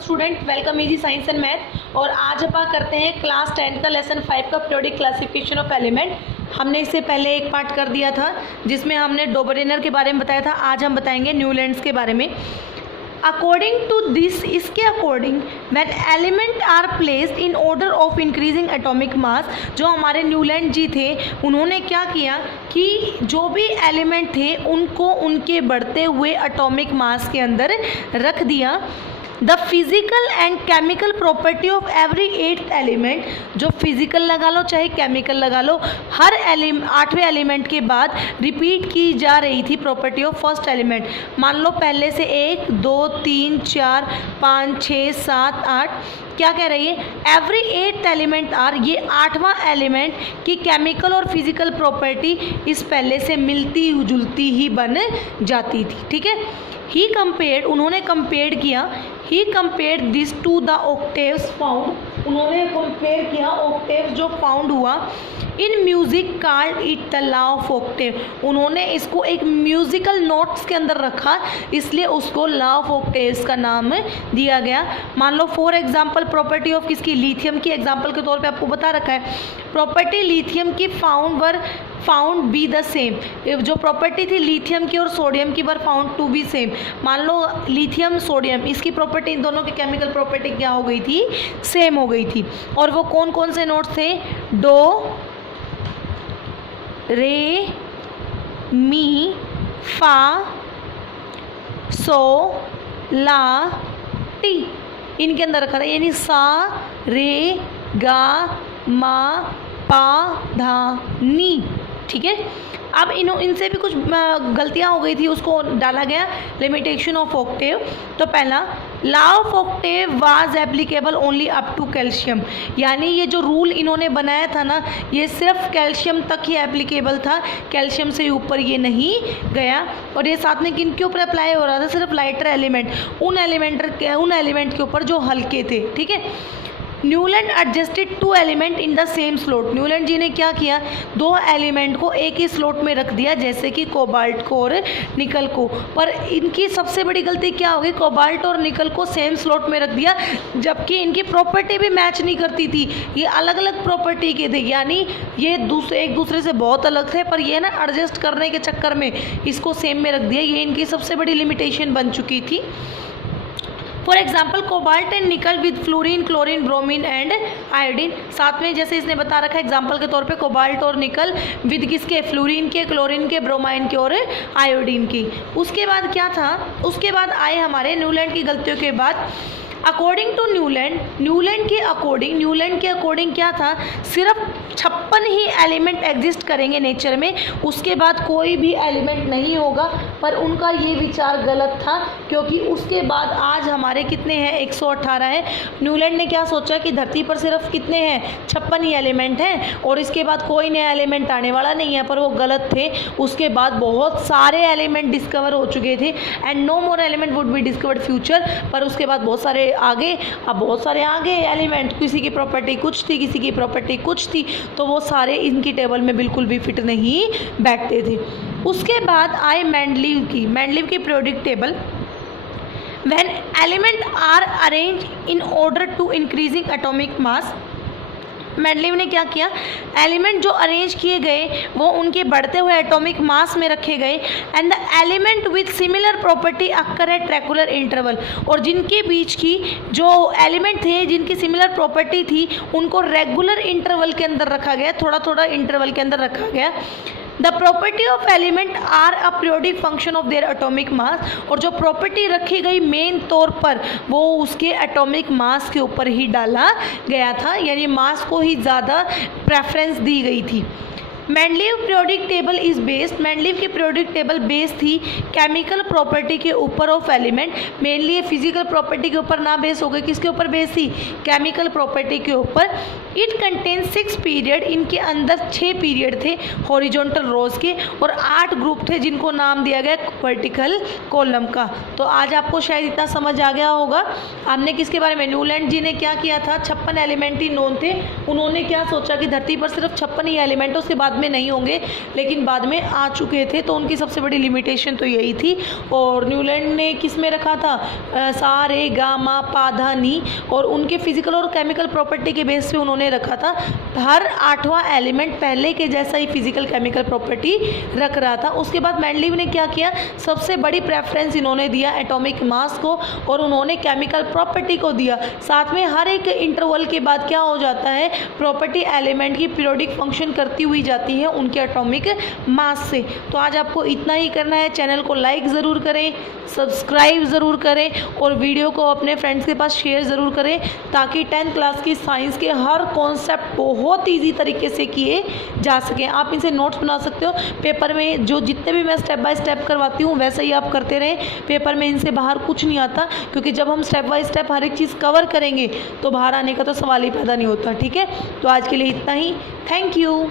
Student welcome easy science and math. और आज अपन करते हैं क्लास 10 का लेसन 5 का पीरियोडिक क्लासिफिकेशन ऑफ एलिमेंट। हमने इससे पहले एक पार्ट कर दिया था जिसमें हमने डोबरेनर के बारे में बताया था। आज हम बताएंगे न्यूलैंड्स के बारे में। अकॉर्डिंग टू दिस, इसके according when element are placed in order of increasing atomic mass, जो हमारे न्यूलैंड जी थे उन्होंने क्या किया कि जो भी एलिमेंट थे उनको उनके बढ़ते हुए एटॉमिक मास के अंदर रख दिया। The physical and chemical property of every eighth element, जो फिजिकल लगा लो चाहे केमिकल लगा लो, हर आठवें एलिमेंट के बाद रिपीट की जा रही थी प्रॉपर्टी ऑफ फर्स्ट एलिमेंट। मान लो पहले से 1 2 3 4 5 6 7 8 क्या कह रही है, एवरी एट्थ एलिमेंट आर, ये आठवां एलिमेंट की केमिकल और फिजिकल प्रॉपर्टी इस पहले से मिलती जुलती ही बन जाती थी। ठीक है, ही कंपेयर्ड, उन्होंने कंपेयर किया, he compared this to the octaves found, उन्होंने कंपेयर किया ऑक्टेव जो फाउंड हुआ in music called it the law of octave. उन्होंने इसको एक म्यूजिकल नोट्स के अंदर रखा, इसलिए उसको लॉ ऑफ ऑक्टेव्स का नाम दिया गया। मान लो फॉर एग्जांपल प्रॉपर्टी ऑफ किसकी, लिथियम की एग्जांपल के तौर पे आपको बता रखा है। प्रॉपर्टी लिथियम की फाउंड बी द सेम, जो प्रॉपर्टी थी लिथियम की और सोडियम की were found to be same. मान लो लिथियम सोडियम, इसकी प्रॉपर्टी, इन दोनों की केमिकल प्रॉपर्टी क्या हो गई थी, सेम हो गई थी। और वो कौन कौन से नोट्स थे, डो रे मी फा सो ला टी, इनके अंदर रखा था, यानी सा रे गा मा पा धा नी। ठीक है, अब इनसे भी कुछ गलतियां हो गई थी, उसको डाला गया लिमिटेशन ऑफ ऑक्टेव। तो पहला, law of octave was applicable only up to calcium, यानी ये जो रूल इन्होंने बनाया था ना, ये सिर्फ कैल्शियम तक ही एप्लीकेबल था, कैल्शियम से ऊपर ये नहीं गया। और ये साथ में किन के ऊपर अप्लाई हो रहा था, सिर्फ लाइटर एलिमेंट, उन एलिमेंट के ऊपर जो हल्के थे। ठीक है, Newland adjusted 2 element in the same slot, Newland ji ने क्या किया, 2 एलिमेंट को एक ही स्लॉट में रख दिया, जैसे कि कोबाल्ट को और निकल को। पर इनकी सबसे बड़ी गलती क्या होगी, कोबाल्ट और निकल को सेम स्लॉट में रख दिया, जबकि इनकी प्रॉपर्टी भी मैच नहीं करती थी, ये अलग अलग प्रॉपर्टी के थे, यानी ये एक दूसरे से बहुत अलग थे। पर ये ना एडजस्ट करने के चक्कर में इसको सेम में रख दिया, ये इनकी सबसे बड़ी लिमिटेशन बन चुकी थी। फॉर एग्जाम्पल कोबाल्ट एंड निकल with fluorine chlorine bromine and iodine, साथ में जैसे इसने बता रखा है एग्जाम्पल के तौर पे कोबाल्ट और निकल विद किसके, फ्लोरीन के, क्लोरीन के, ब्रोमाइन के और आयोडीन की। उसके बाद क्या था, उसके बाद आए हमारे न्यूलैंड की गलतियों के बाद अकॉर्डिंग टू न्यूलैंड के अकॉर्डिंग क्या था, सिर्फ 56 ही एलिमेंट एग्जिस्ट करेंगे नेचर में, उसके बाद कोई भी एलिमेंट नहीं होगा। पर उनका ये विचार गलत था, क्योंकि उसके बाद आज हमारे कितने हैं, 118 है। न्यूलैंड ने क्या सोचा कि धरती पर सिर्फ कितने हैं, 56 ही एलिमेंट हैं और इसके बाद कोई नया एलिमेंट आने वाला नहीं है। पर वो गलत थे, उसके बाद बहुत सारे एलिमेंट डिस्कवर हो चुके थे and no more element would be discovered future. पर उसके बाद बहुत सारे आगे, अब बहुत सारे आगे एलिमेंट, किसी की प्रॉपर्टी कुछ थी, किसी की प्रॉपर्टी कुछ थी, तो वो सारे इनकी टेबल में बिल्कुल भी फिट नहीं बैठते थे। उसके बाद आए मेंडलीव की periodic table. When element are arrange in order to increasing atomic mass, Mendeleev ने क्या किया, एलिमेंट जो अरेंज किए गए वो उनके बढ़ते हुए एटॉमिक मास में रखे गए and the element with similar property occur at regular interval, और जिनके बीच की जो एलिमेंट थे जिनकी सिमिलर प्रॉपर्टी थी उनको रेगुलर इंटरवल के अंदर रखा गया, थोड़ा थोड़ा इंटरवल के अंदर रखा गया। The property of element are a periodic function of their atomic mass, और जो प्रॉपर्टी रखी गई मेन तौर पर वो उसके एटॉमिक मास के ऊपर ही डाला गया था, यानी मास को ही ज़्यादा प्रेफरेंस दी गई थी। Mendeleev periodic table is based, Mendeleev की पीरियोडिक टेबल बेस्ड थी केमिकल प्रॉपर्टी के ऊपर ऑफ एलिमेंट, मेनली ये फिजिकल प्रॉपर्टी के ऊपर ना बेस हो गई, किसके ऊपर बेस थी, केमिकल प्रॉपर्टी के ऊपर। इट कंटेन 6 पीरियड, इनके अंदर 6 पीरियड थे हॉरिजॉन्टल रोज के, और 8 ग्रुप थे जिनको नाम दिया गया वर्टिकल कॉलम का। तो आज आपको शायद इतना समझ आ गया होगा। हमने किसके बारे में, न्यूलैंड जी ने क्या किया था, 56 एलिमेंट ही नोन थे, उन्होंने क्या सोचा कि धरती पर सिर्फ 56 ही एलिमेंट, उसके बाद में नहीं होंगे लेकिन बाद में आ चुके थे, तो उनकी सबसे बड़ी लिमिटेशन तो यही थी। और न्यूलैंड ने किस में रखा था, सा रे गा मा पा धा नी, और उनके फिजिकल और केमिकल प्रॉपर्टी के बेस पे उन्होंने रखा था। हर 8वां एलिमेंट पहले के जैसा ही फिजिकल केमिकल प्रॉपर्टी रख रहा था। उसके बाद मेंडलीव ने क्या किया, सबसे बड़ी प्रेफरेंस इन्होंने दिया एटॉमिक मास को और उन्होंने केमिकल प्रॉपर्टी को दिया। साथ में हर एक इंटरवल के बाद क्या हो जाता है, प्रॉपर्टी एलिमेंट की पीरियोडिक फंक्शन करती हुई जाती है उनके एटॉमिक मास से। तो आज आपको इतना ही करना है। चैनल को लाइक ज़रूर करें, सब्सक्राइब ज़रूर करें और वीडियो को अपने फ्रेंड्स के पास शेयर ज़रूर करें, ताकि 10th क्लास की साइंस के हर कॉन्सेप्ट बहुत ईजी तरीके से किए जा सकें। आप इनसे नोट्स बना सकते हो। पेपर में जो जितने भी मैं स्टेप बाय स्टेप करवाती हूँ वैसे ही आप करते रहें। पेपर में इनसे बाहर कुछ नहीं आता, क्योंकि जब हम स्टेप बाय स्टेप हर एक चीज़ कवर करेंगे तो बाहर आने का तो सवाल ही पैदा नहीं होता। ठीक है, तो आज के लिए इतना ही। Thank you.